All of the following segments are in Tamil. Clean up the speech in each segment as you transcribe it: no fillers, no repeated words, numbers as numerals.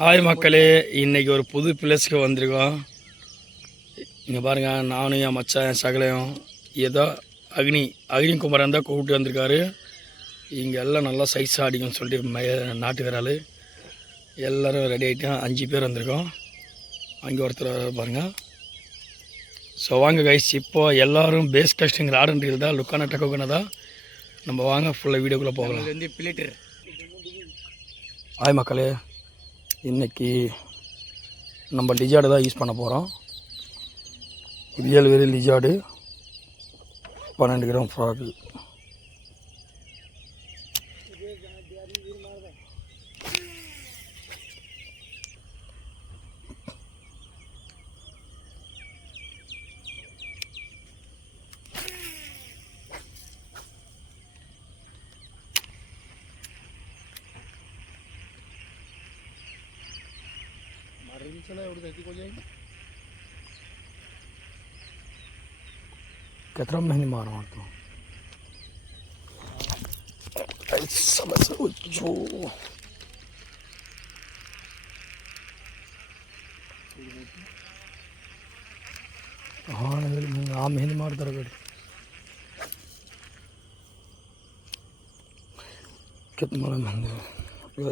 ஹாய் மக்களே, இன்றைக்கி ஒரு புது பிளேஸ்க்கு வந்திருக்கோம். இங்கே பாருங்கள், நானும் என் மச்சான் என் சகலையும் ஏதோ அக்னி குமரன் தான் கூப்பிட்டு வந்திருக்காரு. இங்கே எல்லாம் நல்லா சைஸாக அடிக்கும்னு சொல்லிட்டு நாட்டு விரால் எல்லோரும் ரெடி ஆகிட்டோம். 5 பேர் வந்திருக்கோம். அங்கே ஒருத்தர் பாருங்கள். ஸோ வாங்க கைஸ், இப்போது எல்லோரும் பேஸ் கஸ்டிங் ஆடுன்றது தான் லுக்கான டக்கோக்கனை தான். நம்ம வாங்க ஃபுல்லாக வீடியோக்குள்ளே போகலாம். ஹாய் மக்களே, இன்றைக்கி நம்ம லிஜார்டு தான் யூஸ் பண்ண போகிறோம். Real very lizard 12 gram frog. कितना महीने मारा तो हाँ आ महीने मारता गड़ी कितना महीने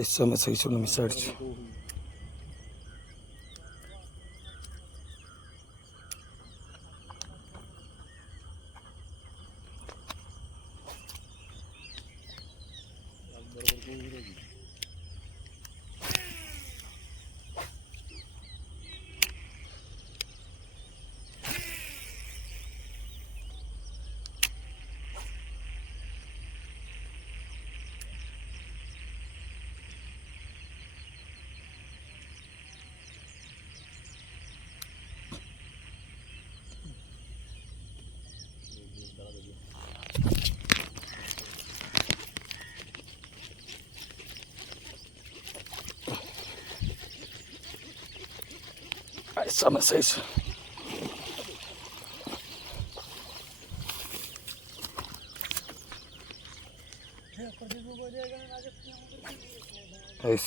इस समय सही सुन मिसाइड sama size. Guys,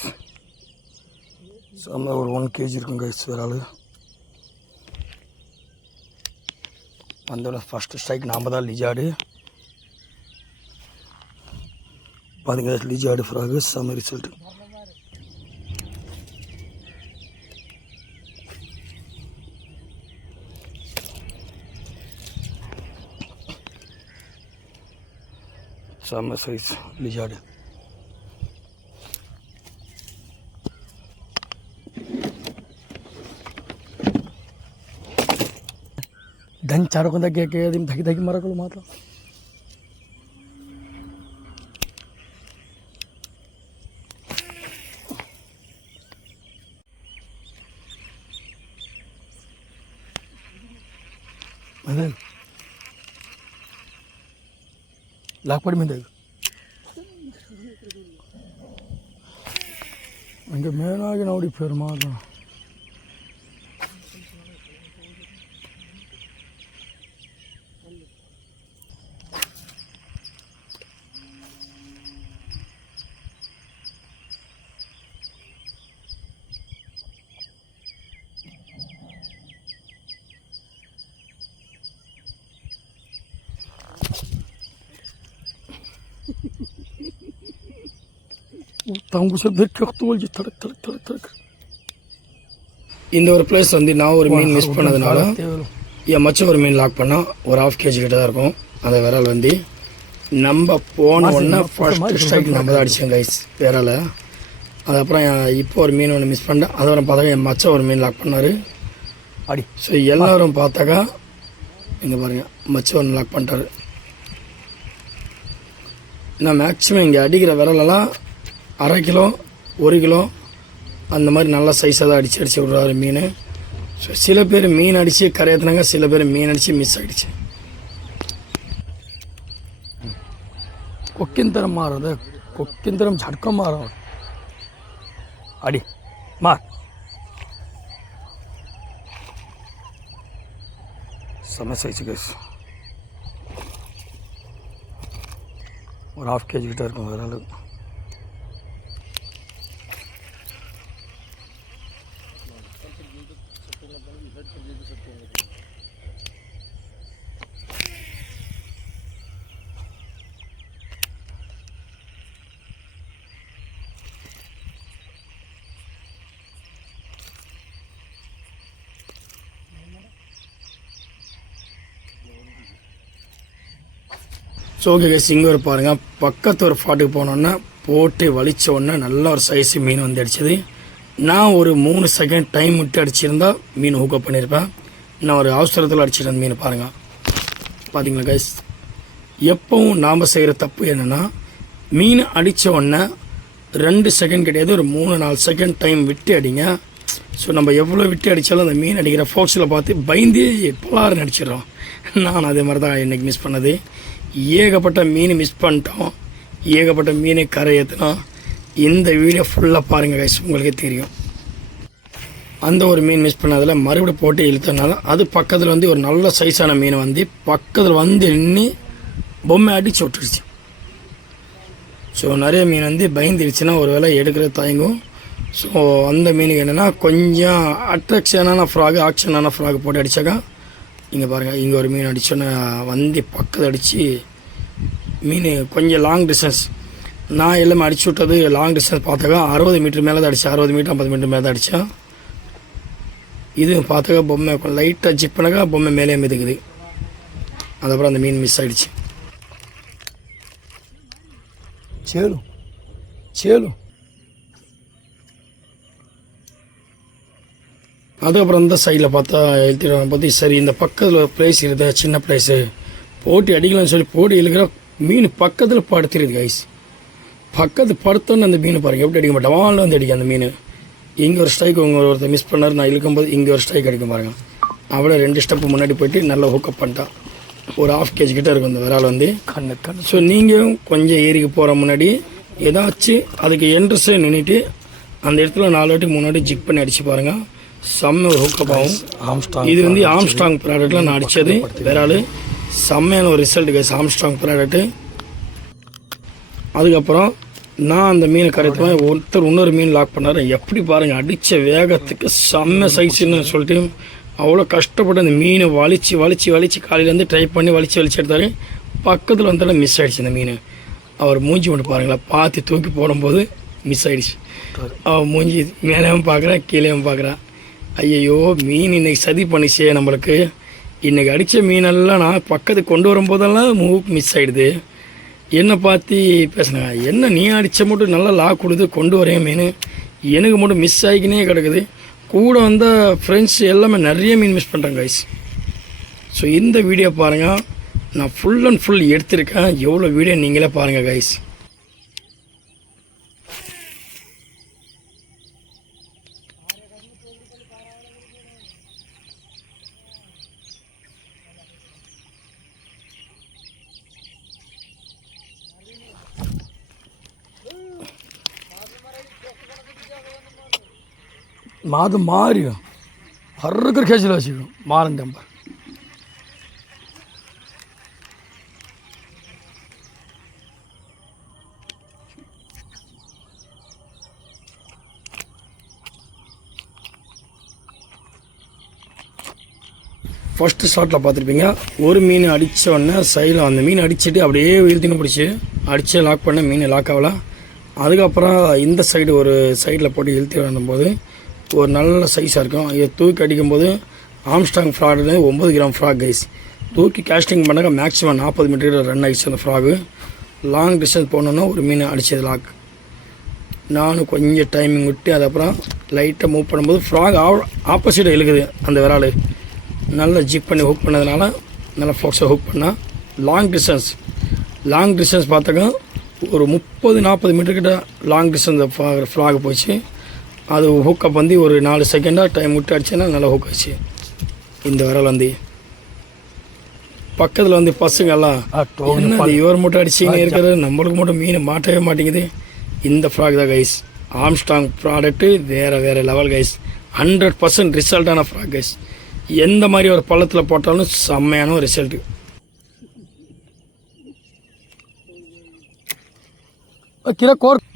sama ஒரு 1 kg இருக்கும் guys. வேறால வந்தோட ஃபர்ஸ்ட் ஸ்ட்ரைக் நாம தான் லிஜார்டு. பாருங்க லிஜார்டு ஃப்ராக் சம result. sama size lizard. Dan चारों को देख के दिन थकी थकी मारा करो माता मदन लापड़ में देख इंके मैं ना के नौड़ी फिर मारना இந்த ஒரு பிளேஸ் வந்து நான் ஒரு மீன் மிஸ் பண்ணதுனால என் மச்சம் ஒரு மீன் லாக் பண்ணால் ஒரு 1/2 kg கிட்ட தான் இருக்கும். அந்த விரல் வந்து நம்ம போன உடனே ஃபர்ஸ்ட் ஸ்ட்ரைக் நம்ம தான் அடித்தோம் கைஸ் விரலை. அதுக்கப்புறம் இப்போ ஒரு மீன் ஒன்று மிஸ் பண்ணிட்டேன். அதுக்கப்புறம் பார்த்தாக்கா என் மச்சம் ஒரு மீன் லாக் பண்ணார் அடி. ஸோ எல்லோரும் பார்த்தாக்கா இங்கே பாருங்கள், மச்சம் ஒன்று லாக் பண்ணிட்டாரு. நான் மேக்ஸிமம் இங்கே அடிக்கிற விரலெல்லாம் 1/2 கிலோ 1 கிலோ அந்த மாதிரி நல்லா சைஸாக தான் அடித்து விட்றாரு மீன். ஸோ சில பேர் மீன் அடித்து கரையத்துனாங்க, சில பேர் மீன் அடித்து மிஸ் ஆகிடுச்சு. கொக்கிந்தரம் மாறுறது, கொக்கிந்தரம் झटका மாறும் அடி மார் समझ सही गैस और 1/2 kg கிட்ட இருக்கும் வேற அளவு. ஸோ ஓகே கைஸ், இங்கே ஒரு பாருங்கள், பக்கத்து ஒரு ஃபாட்டுக்கு போனோன்னா போட்டு வலிச்ச உடனே நல்ல ஒரு சைஸு மீன் வந்து அடிச்சது. நான் ஒரு 3 செகண்ட் டைம் விட்டு அடிச்சிருந்தா மீன் ஹூக்கப் பண்ணியிருப்பேன். நான் ஒரு அவசரத்தில் அடிச்சிருந்த மீன் பாருங்கள். பார்த்தீங்களா கைஸ், எப்பவும் நாம் செய்கிற தப்பு என்னென்னா, மீன் அடித்த உடனே 2 செகண்ட் கிடையாது, ஒரு 3-4 செகண்ட் டைம் விட்டு அடிங்க. ஸோ நம்ம எவ்வளோ விட்டு அடித்தாலும் அந்த மீன் அடிக்கிற ஃபோர்ஸில் பார்த்து பயந்து பலாருன்னு அடிச்சிடறோம். நான் அதே மாதிரி தான் இன்றைக்கி மிஸ் பண்ணது. ஏகப்பட்ட மீன் மிஸ் பண்ணிட்டோம், ஏகப்பட்ட மீனை கரை ஏற்றினோம். இந்த வீடியோ ஃபுல்லாக பாருங்கள் கைஸ், உங்களுக்கே தெரியும். அந்த ஒரு மீன் மிஸ் பண்ணதில் மறுபடியும் போட்டு இழுத்தனால அது பக்கத்தில் வந்து ஒரு நல்ல சைஸான மீனை வந்து பக்கத்தில் வந்து நின்று பொம்மை அடித்து விட்டுருச்சு. ஸோ நிறைய மீன் வந்து பயந்துருச்சுன்னா ஒரு வேளை எடுக்கிறது தயங்கும். ஸோ அந்த மீனுக்கு என்னென்னா கொஞ்சம் அட்ராக்ஷனான ஃப்ராகு, ஆக்ஷனான ஃப்ராகு போட்டு அடித்தாக்கா, இங்கே பாருங்கள், இங்கே ஒரு மீன் அடித்தோன்னே வந்து பக்கத்தில் அடித்து மீன் கொஞ்சம் லாங் டிஸ்டன்ஸ். நான் எல்லாமே அடிச்சு விட்டது லாங் டிஸ்டன்ஸ் பார்த்தாக்கா 60 மீட்டர் மேலே தான் அடித்தேன், 60 மீட்டர் 50 மீட்டர் மேலே தான் அடித்தேன். இது பார்த்தாக்கா பொம்மை லைட்டாக ஜிப் பண்ணாக்கா பொம்மை மேலே மிதக்குது. அதுக்கப்புறம் அந்த மீன் மிஸ் ஆகிடுச்சு. சேலும் சேலும் அதுக்கப்புறம் இந்த சைடில் பார்த்தா எழுத்திட்டு பார்த்து சரி இந்த பக்கத்தில் பிளேஸ் இருக்குது, சின்ன பிளேஸு போட்டி அடிக்கலாம்னு சொல்லி போட்டி இழுக்கிற மீன் பக்கத்தில் படுத்திருது கைஸ். பக்கத்து படுத்தோன்னு அந்த மீன் பாருங்கள் எப்படி அடிக்க மாட்டேன், வானில் வந்து அடிக்கும் அந்த மீன். இங்கே ஒரு ஸ்ட்ரைக் உங்கள் ஒருத்தர் மிஸ் பண்ணார், நான் இழுக்கும்போது இங்கே ஒரு ஸ்ட்ரைக் அடிக்கும் பாருங்கள். அவளை 2 ஸ்டெப்பு முன்னாடி போயிட்டு நல்லா ஹூக்கப் பண்ணிட்டான். ஒரு 1/2 kg கிட்ட இருக்கும் அந்த விரால் வந்து. ஸோ நீங்களும் கொஞ்சம் ஏரிக்கு போகிற முன்னாடி ஏதாச்சும் அதுக்கு என்ட்ரஸே நின்றுட்டு அந்த இடத்துல 4 வாட்டி 3 வாட்டி ஜிக் பண்ணி அடித்து பாருங்கள், செம்ம ஒரு ஹூக்கப் ஆகும். இது வந்து ஆம்ஸ்ட்ராங் ப்ராடக்டில் நான் அடித்தது விரால், செம்மையான ஒரு ரிசல்ட் கைஸ், ஆம்ஸ்ட்ராங் ப்ராடக்ட்டு. அதுக்கப்புறம் நான் அந்த மீனை கரெக்டாக ஒருத்தர் இன்னொரு மீன் லாக் பண்ணார். எப்படி பாருங்கள், அடித்த வேகத்துக்கு செம்ம சைஸுன்னு சொல்லிட்டு அவ்வளோ கஷ்டப்பட்டு அந்த மீனை வலிச்சு வலிச்சு வலிச்சு காலையிலேருந்து ட்ரை பண்ணி வலிச்சு வலிச்சு எடுத்தார். பக்கத்தில் வந்தாலும் மிஸ் ஆகிடுச்சு அந்த மீன். அவர் மூஞ்சி மட்டும் பாருங்களா, பார்த்து தூக்கி போடும்போது மிஸ் ஆகிடுச்சு. அவன் மூஞ்சி மேலேயும் பார்க்குறான் கீழேயும் பார்க்குறான். ஐயையோ, மீன் இன்றைக்கி சதி பண்ணிச்சே நம்மளுக்கு. இன்றைக்கி அடித்த மீனெல்லாம் நான் பக்கத்துக்கு கொண்டு வரும்போதெல்லாம் மிஸ் ஆகிடுது. என்னை பார்த்து பேசுனாங்க, என்ன நீ அடித்த மட்டும் நல்லா லாக் கொடுத்து கொண்டு வரேன் மீன், எனக்கு மட்டும் மிஸ் ஆகிக்கினே கிடக்குது. கூட வந்த ஃப்ரெண்ட்ஸ் எல்லாமே நிறைய மீன் மிஸ் பண்ணுறாங்க கைஸ். ஸோ இந்த வீடியோ பாருங்கள், நான் ஃபுல் அண்ட் ஃபுல் எடுத்திருக்கேன். எவ்வளோ வீடியோ நீங்களே பாருங்கள் கைஸ். माद मारियो हर कर खेचला मारन टेम्पर ஃபர்ஸ்ட் ஷாட்டில் பார்த்துருப்பீங்க, ஒரு மீன் அடித்த உடனே சைடில் அந்த மீன் அடிச்சுட்டு அப்படியே இழுத்துன்னு பிடிச்சி அடித்து லாக் பண்ண மீன் லாக் ஆகலாம். அதுக்கப்புறம் இந்த சைடு ஒரு சைடில் போட்டு இழுத்து வரும்போது ஒரு நல்ல சைஸாக இருக்கும். இதை தூக்கி அடிக்கும்போது Armstrong fraud 9 gram frock guys. தூக்கி கேஸ்டிங் பண்ணாக்க மேக்ஸிமம் 40 மீட்டர் ரன் ஆகிடுச்சு அந்த ஃப்ராகு. லாங் டிஸ்டன்ஸ் போனோன்னா ஒரு மீன் அடித்தது லாக். நானும் கொஞ்சம் டைமிங் விட்டு அதுக்கப்புறம் லைட்டாக மூவ் பண்ணும்போது ஃப்ராக் ஆப்போசிட்டாக இழுக்குது அந்த விரால். நல்லா ஜிப் பண்ணி ஹுக் பண்ணதுனால நல்லா ஃபோக்ஸை ஹுக் பண்ணால் லாங் டிஸ்டன்ஸ் பார்த்தாக்கா ஒரு 30-40 மீட்டர்கிட்ட லாங் டிஸ்டன்ஸ் ஃப்ராக் போச்சு. அது ஹுக்கப் வந்து ஒரு 4 செகண்டாக டைம் விட்டு அடிச்சேன்னா நல்லா ஹுக் ஆச்சு. இந்த விரல் வந்து பக்கத்தில் வந்து பசங்கள்லாம் என்ன இவர் மட்டும் அடிச்சிங்கன்னு இருக்கிறது, நம்மளுக்கு மட்டும் மீன் மாட்டவே மாட்டேங்குது. இந்த ஃப்ராக் தான் கைஸ், ஆம்ஸ்ட்ராங் ப்ராடக்ட்டு வேறு லெவல் கைஸ். 100% ரிசல்ட்டான ஃப்ராக் கைஸ். எந்த மாதிரி ஒரு பள்ளத்தில் போட்டாலும் செம்மையான ஒரு ரிசல்ட்டு. கீழே கோர்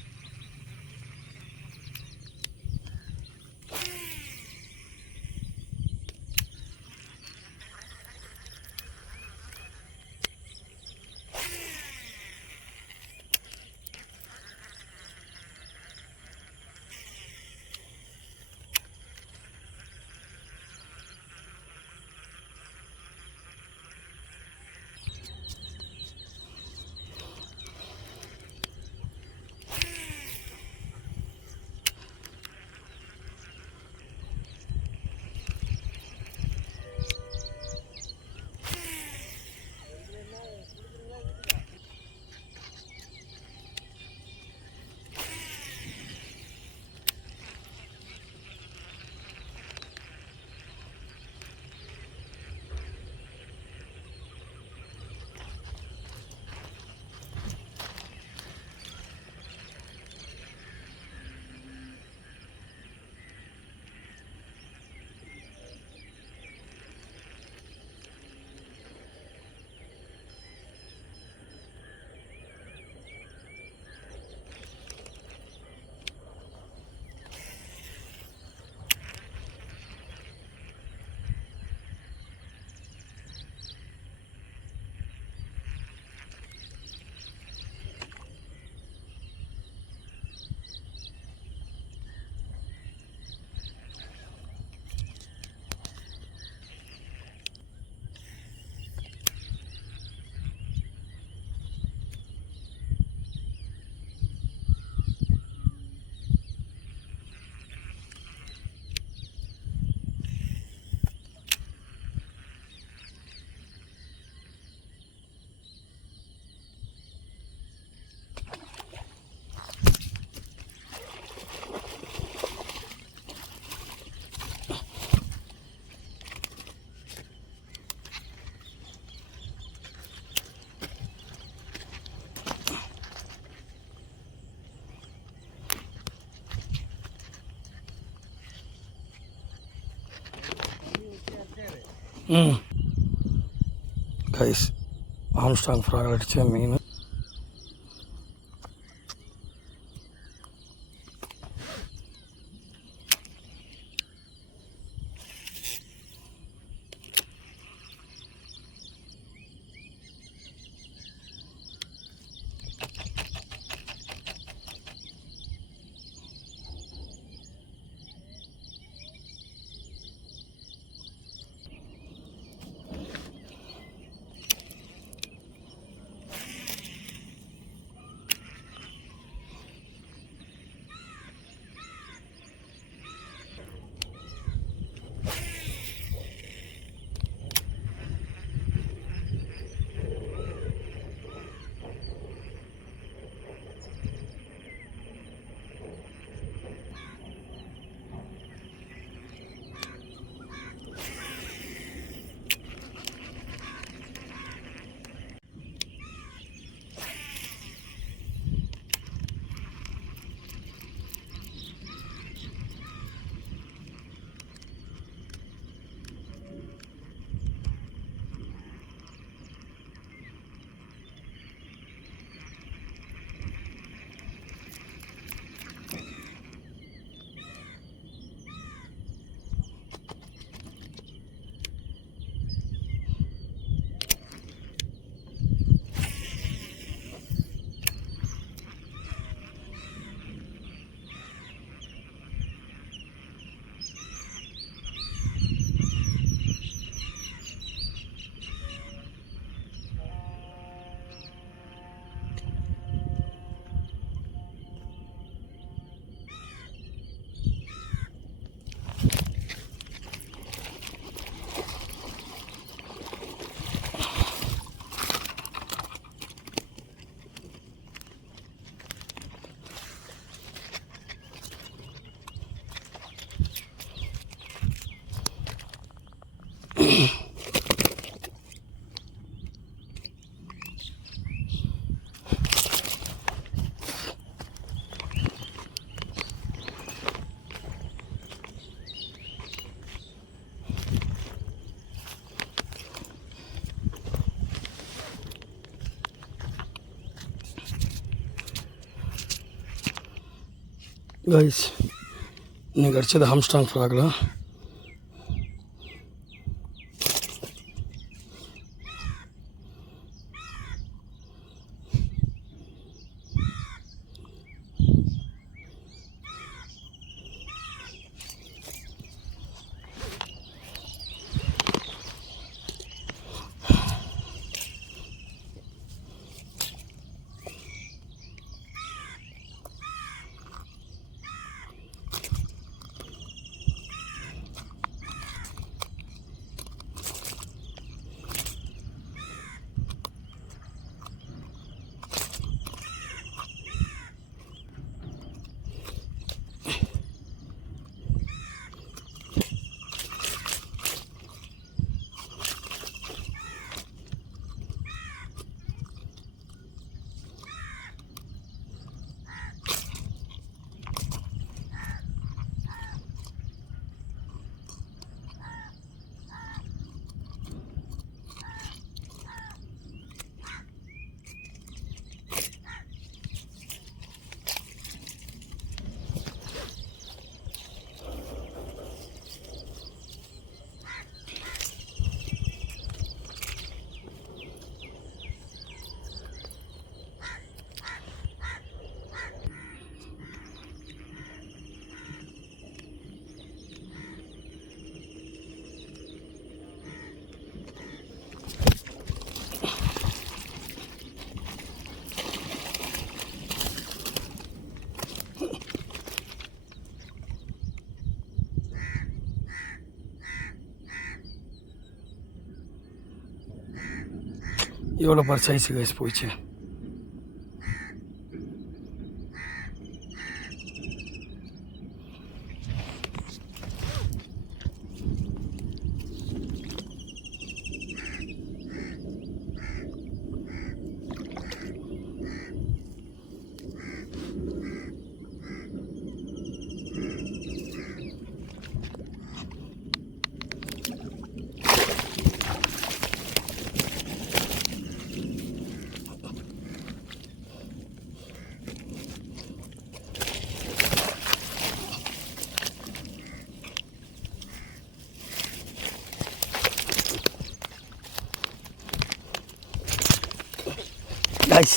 கைஸ் ஆம்ஸ்டாங் ஃப்ராக் அடித்த மீன். கைஸ் இன்னைக்கு அடித்தது ஆம்ஸ்டாங் ஃப்ராகில். எவ்வளோ பார் சைஸு கைஸ் போயிடுச்சு. காய்ஸ்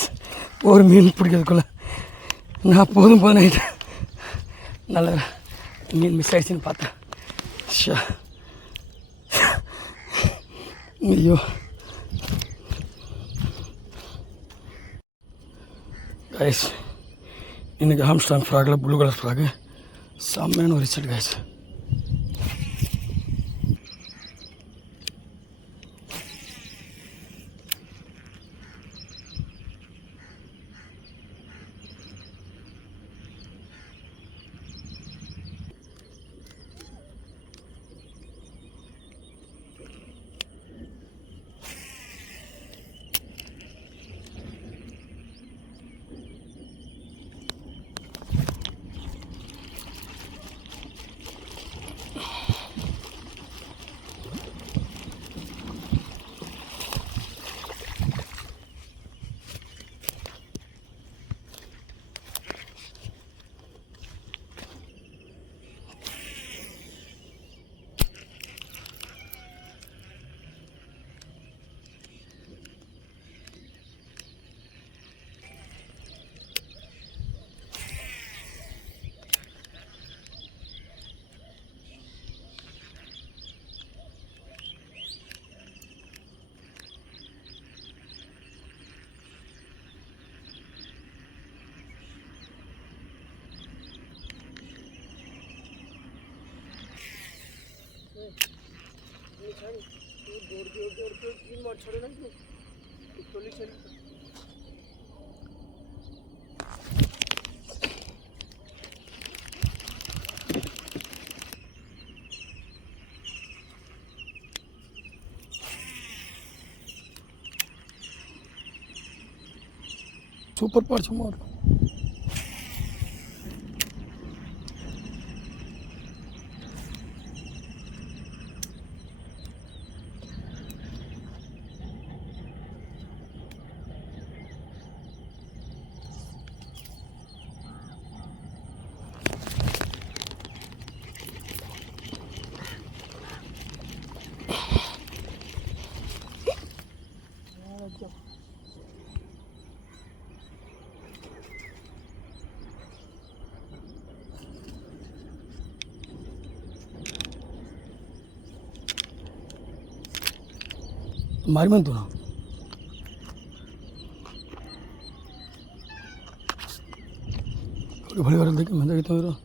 ஒரு மீன் பிடிக்கிறதுக்குள்ள நான் போதும் ஆகிட்டு நல்ல மீன் மிஸ் ஆகிடுச்சின்னு பார்த்தேன். ஷா ஐயோ காய்ஸ் இன்றைக்கி Armstrong fragile blue colour frock செம்மையான ஒரு ரிசல்ட் காய்ஸ். சூப்பர் பார் சும்மா இருக்கும். மறுமன் தூரம் அப்படி பழி வரதுக்கு மெந்த வரும்.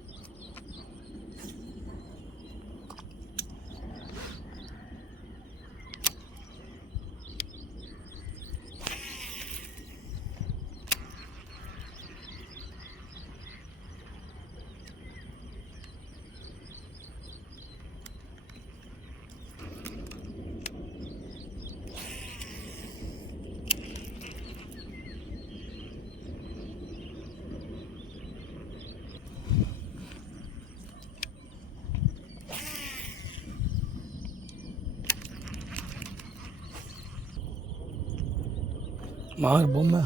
மாறு பொம்மை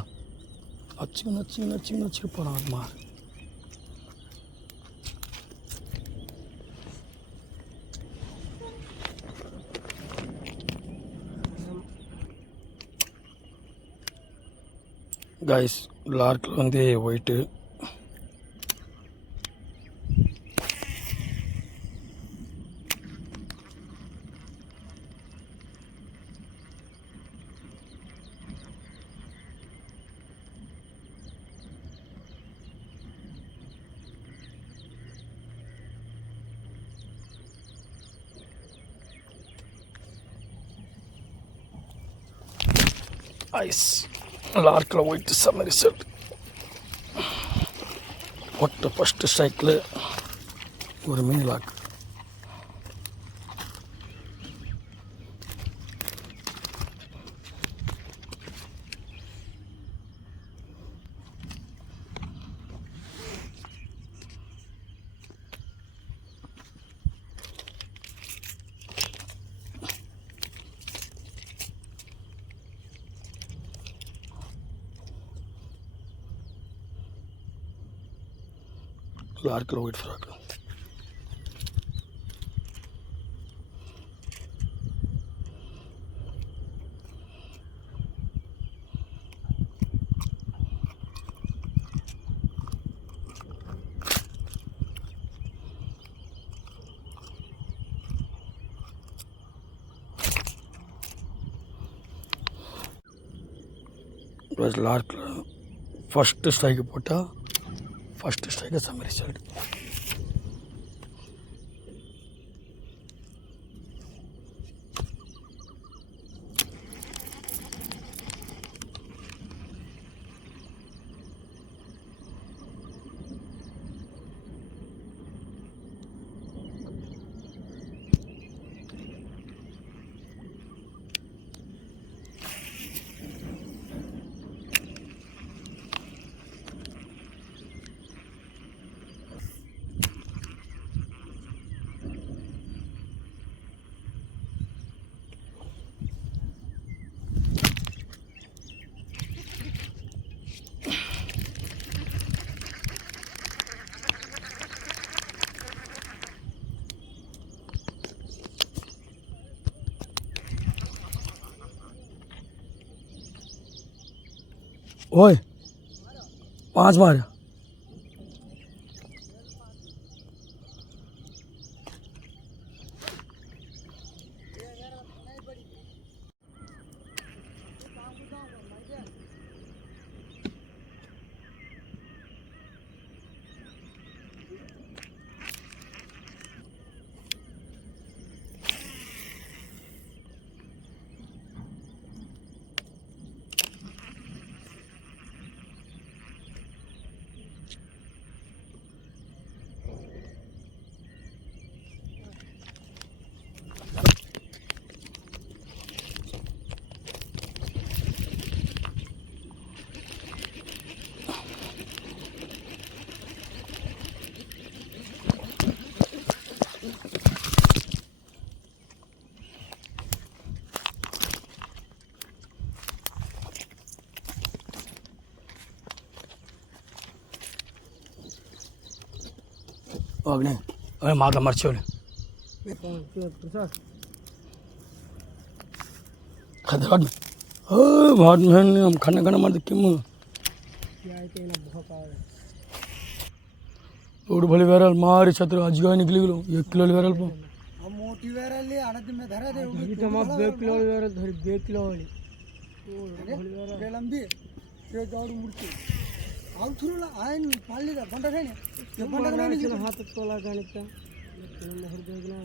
வச்சுன்னு போகிறான் அது மாறு. காய்ஸ் லார்க்கில் வந்து ஒயிட்டு ஐஸ் லார்க்கில் ஒயிட்டு செம்ம ரிசல்ட். ஒட்ட ஃபஸ்ட்டு ஸ்ட்ரைக்கில் ஒரு மினி லார்க். லார்க்கில் ஒயிட் ஃப்ராக். லார்க்கில் ஃபஸ்ட்டு ஸ்ட்ரைக்கு போட்டால் ஃபஸ்ட்டு ஸ்ட்ரைக்கு சம்மரி ரிசல்ட். ओए 5 बार अग्नि अरे माता मर्चोले खतरा बहुत मेहनत हम खाना खाना मारते क्यों रोड भले वैरल मारे छत्र आज गाय निकली गलो 1 किलो वैरल पो मोटी वैरल ले आना दिन में धरा दे ये तो मत 2 किलो वैरल धर 2 किलो वाली ये लंबी ये जाड़ मुड़ती आउ थुरुला आयन पाली दा बंडा खाने ये बंडा खाने के हाथ तोला गणित मोहर देगना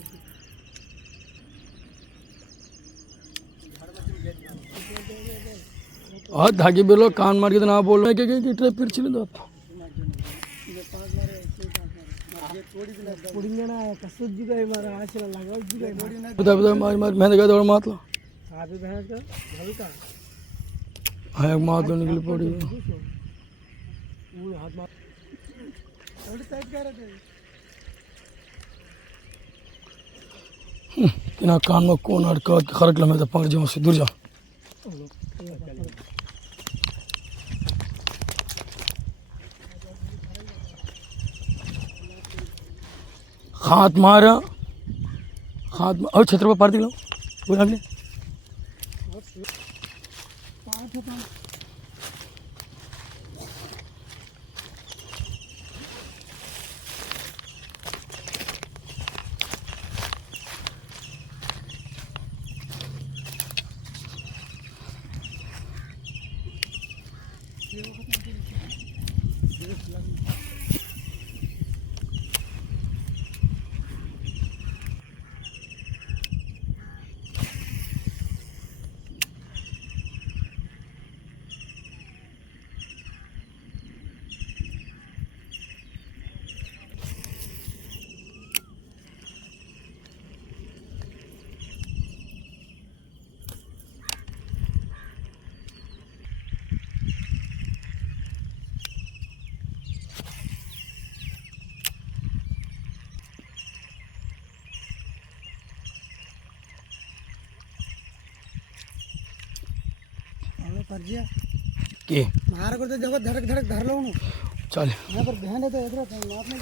और धागे बेलो कान मार के तो ना बोल रहे कि ट्रिप फिर चले दो पुडिंगना कसुज जुगाई मारा आशला लगाव जुगाई बता बता मार मार मैं देखा दौड़ मात लो आप भी भैंस का भाभी का हाँ मात लो निकल पड़ी वो हाथ मार थोड़ी टाइट कर रहे कि ना कान में कौन अड़का खरक लमे तो पकड़ जाओ से दूर जाओ हाथ मार और छत्र पर पार दिखलाओ वो आगे परजिया के मार करते जब धड़क धड़क धर लो चल यहाँ पर बहन है तो इधर आपने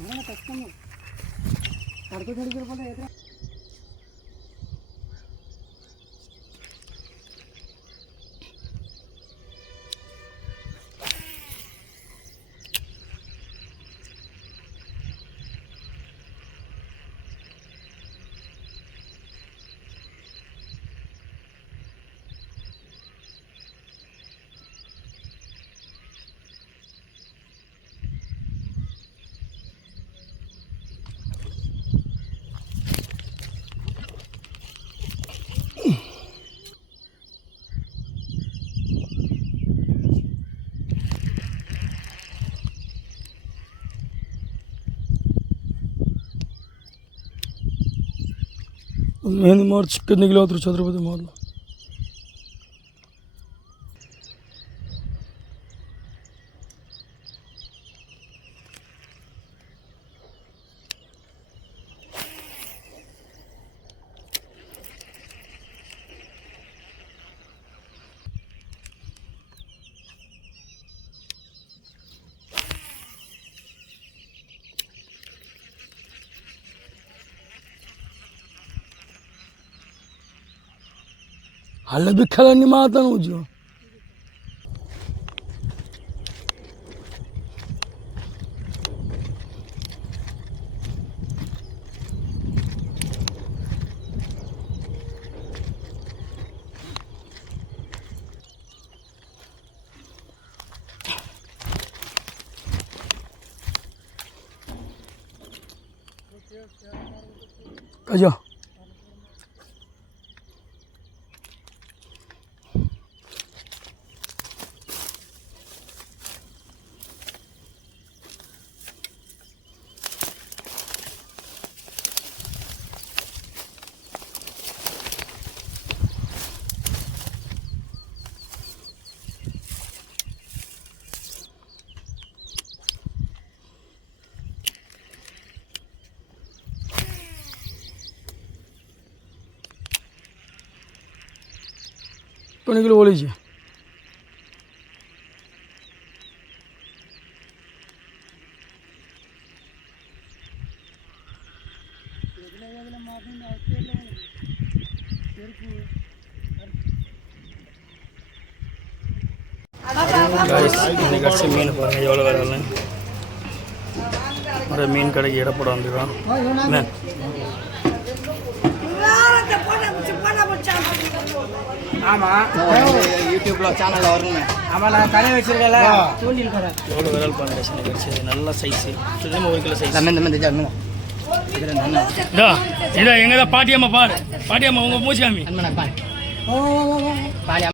मारा ना कस्टम तड़को थोड़ी देर पहले इधर मेहंदी मार चिकन निकला उतर छत्रपति मार लो हल्ला भी खेला नहीं मारता ना मुझे कजा तो निकलो बोली जी இன்னைக்கு அடிச்ச மீன் பாருங்கள் எவ்வளோ வேலை ஒரு மீன் கடைக்கு இடப்படம் வந்துடும் என்ன ஆமாம் யூடியூப்பில் சேனலில் வரணுமே ஆமாம் நான் கடை வச்சிருக்கல தூண்டில் கடை எவ்வளோ விரல் பாருங்க இன்னைக்கு அடிச்சது நல்ல சைஸு திரும்ப ஒரு கிலோ சைஸ் இதா எங்கே தான் பாட்டியம்மா பாரு பாட்டியம்மா உங்கள் மூச்சாமி பாரு